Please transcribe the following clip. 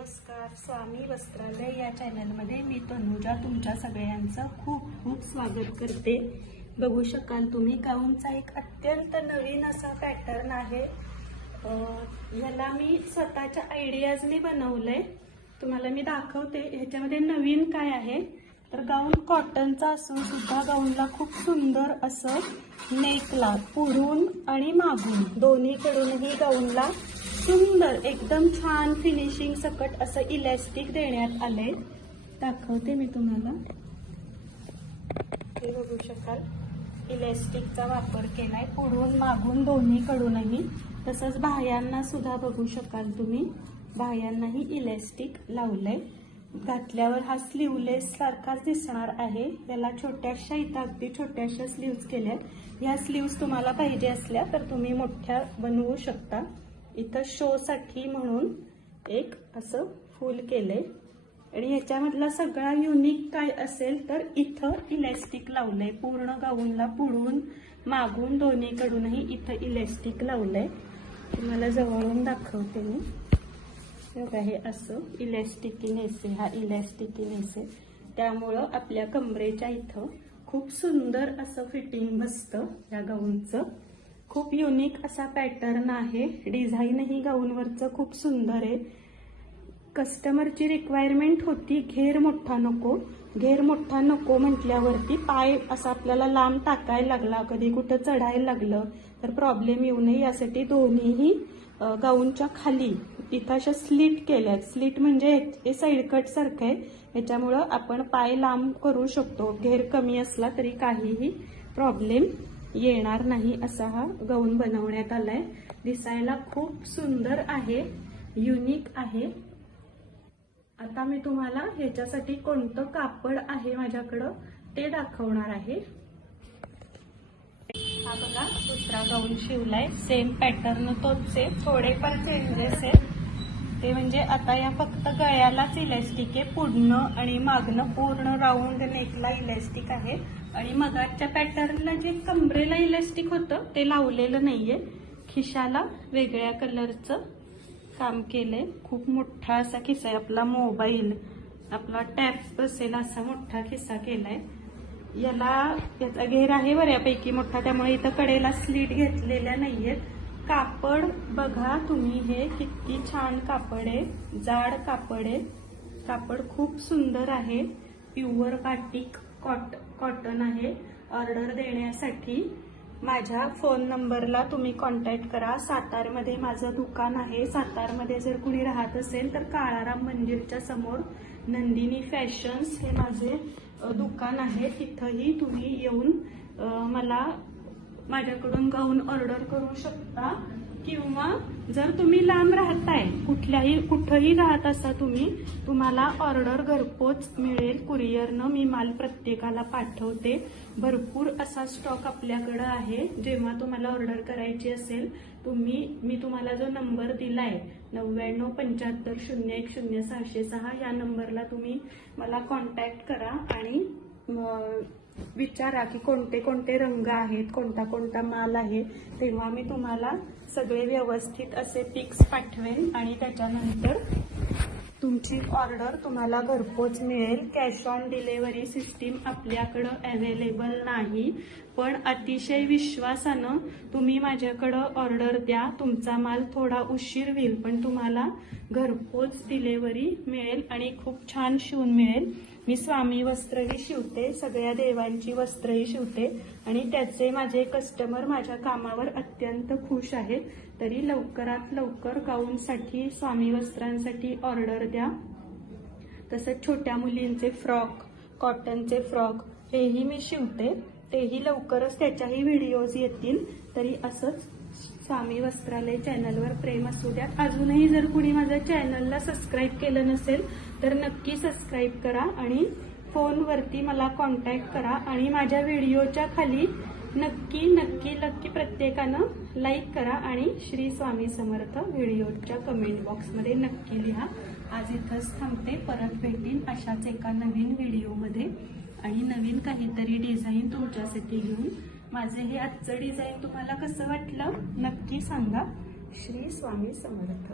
नमस्कार स्वामी वस्त्रालय या चॅनलमध्ये मी तनुजा तुमच्या सगळ्यांचं खूप खूप स्वागत करते. बघू शकाल तुम्ही गाऊनचा एक अत्यंत नवीन असा पॅटर्न आहे. ह्याला मी स्वतःच्या आयडियाजने बनवलंय. तुम्हाला मी दाखवते ह्याच्यामध्ये नवीन काय आहे. तर गाऊन कॉटनचा असून सुद्धा गाऊनला खूप सुंदर असं नेकला पुढून आणि मागून दोन्हीकडूनही गाऊनला सुंदर एकदम छान फिनिशिंग सकट असं इलॅस्टिक देण्यात आले दाखवते मी तुम्हाला. हे बघू शकाल. इलॅस्टिकचा वापर केलाय. पुढून मागून दोन्हीकडूनही तसंच बाह्यांना सुद्धा बघू शकाल तुम्ही. बाह्यांनाही इलॅस्टिक लावलंय. घातल्यावर हा स्लीवलेस सारखाच दिसणार आहे. याला छोट्याशा इथं अगदी छोट्याशा स्लीव्ज आहेत ह्या स्लीव्ज तुम्हाला पाहिजे असल्या तर तुम्ही मोठ्या बनवू शकता. इथं शोसाठी म्हणून एक असं फूल केलंय. आणि ह्याच्यामधला सगळा युनिक काय असेल तर इथं इलॅस्टिक लावलंय. पूर्ण गाऊनला पुढून मागून दोन्हीकडूनही इथं इलॅस्टिक लावलंय. तुम्हाला जवळून दाखवते मी. हे बघा हे असं इलॅस्टिकी नेसे हा इलॅस्टिकी नेसे त्यामुळं आपल्या कमरेच्या इथं खूप सुंदर असं फिटिंग बसतं या गाऊनचं. खूप युनिक असा पॅटर्न आहे. डिझाईनही गाऊनवरचं खूप सुंदर आहे. कस्टमरची रिक्वायरमेंट होती घेर मोठा नको घेर मोठा नको म्हटल्यावरती पाय असा आपल्याला लांब टाकायला लागला कधी कुठं चढायला लागलं तर प्रॉब्लेम येऊ नये. यासाठी दोन्हीही गाऊनच्या खाली इथं अशा स्लिट आहेत स्लिट म्हणजे हे साईडकट सारखं आहे. याच्यामुळं आपण पाय लांब करू शकतो. घेर कमी असला तरी काहीही प्रॉब्लेम येणार नाही असा हा गाऊन बनवण्यात आलाय. दिसायला खूप सुंदर आहे युनिक आहे. आता मी तुम्हाला ह्याच्यासाठी कोणतं कापड आहे माझ्याकडं ते दाखवणार आहे. हा बघा दुसरा गाऊन शिवलाय. सेम पॅटर्न तोच आहे. थोडेफार चेंजेस आहेत. ते म्हणजे आता या फक्त गळ्यालाच इलॅस्टिक आहे. पुढणं आणि मागणं पूर्ण राऊंड नेकला इलॅस्टिक आहे. आणि मगाच्या पॅटर्नला जे कमरेला इलॅस्टिक होतं ते लावलेलं नाहीये. खिशाला वेगळ्या कलरचं काम केलंय. खूप मोठा असा खिसा आहे. आपला मोबाईल आपला टॅप बसेल असा मोठा खिस्सा केलाय. याला याचा घेर आहे बऱ्यापैकी मोठा. त्यामुळे इथं कडेला स्लीट घेतलेल्या नाहीयेत. कापड बघा तुम्ही हे किती छान कापड आहे. जाड कापड आहे. कापड खूप सुंदर आहे. प्युअर बाटिक कॉट कॉटन आहे. ऑर्डर देण्यासाठी माझ्या फोन नंबरला तुम्ही कॉन्टॅक्ट करा. सातारमध्ये माझं दुकान आहे. सातारमध्ये जर कुणी राहत असेल तर काळाराम मंदिरच्या समोर नंदिनी फॅशन्स हे माझे दुकान आहे. तिथंही तुम्ही येऊन मला माझ्याकडून गाऊन ऑर्डर करू शकता? किंवा जर तुम्ही लांब राहताय कुठल्याही कुठंही राहत असा तुम्ही तुम्हाला ऑर्डर घरपोच मिळेल. कुरिअरनं मी माल प्रत्येकाला पाठवते. भरपूर असा स्टॉक आपल्याकडं आहे. जेव्हा तुम्हाला ऑर्डर करायची असेल तुम्ही मी तुम्हाला जो नंबर दिलाय नव्याण्णव पंच्याहत्तर शून्य एक शून्य सहाशे सहा या नंबरला तुम्ही मला कॉन्टॅक्ट करा आणि विचारा की कोणते कोणते रंग आहेत कोणता कोणता माल आहे तेव्हा मी तुम्हाला सगळे व्यवस्थित असे पिक्स पाठवेन आणि त्याच्यानंतर तुमची ऑर्डर तुम्हाला घरपोच मिळेल. कॅश ऑन डिलेवरी सिस्टीम आपल्याकडं अवेलेबल नाही पण अतिशय विश्वासानं तुम्ही माझ्याकडं ऑर्डर द्या. तुमचा माल थोडा उशीर होईल पण तुम्हाला घरपोच डिलेवरी मिळेल आणि खूप छान शिवून मिळेल. मी स्वामी वस्त्रही शिवते सगळ्या देवांची वस्त्रही शिवते आणि त्याचे माझे कस्टमर माझ्या कामावर अत्यंत खुश आहेत. तरी लवकरात लवकर गाऊनसाठी स्वामी वस्त्रांसाठी ऑर्डर द्या. तसंच छोट्या मुलींचे फ्रॉक कॉटनचे फ्रॉक हेही मी शिवते. तेही लवकरच त्याच्याही व्हिडिओज येतील. तरी असंच स्वामी वस्त्रालय चॅनलवर प्रेम असू द्या अजूनही जर कुणी माझ्या चॅनलला सबस्क्राईब केलं नसेल तर नक्की सबस्क्राईब करा आणि फोनवरती मला कॉन्टॅक्ट करा आणि माझ्या व्हिडिओच्या खाली नक्की नक्की नक्की प्रत्येकानं लाईक करा आणि श्री स्वामी समर्थ व्हिडिओच्या कमेंट बॉक्समध्ये नक्की लिहा. आज इथंच थांबते. परत भेटीन अशाच एका नवीन व्हिडिओमध्ये आणि नवीन काहीतरी डिझाईन तुमच्यासाठी घेऊन. माझे हे आजचं डिझाईन तुम्हाला कसं वाटलं? नक्की सांगा. श्री स्वामी समर्थ.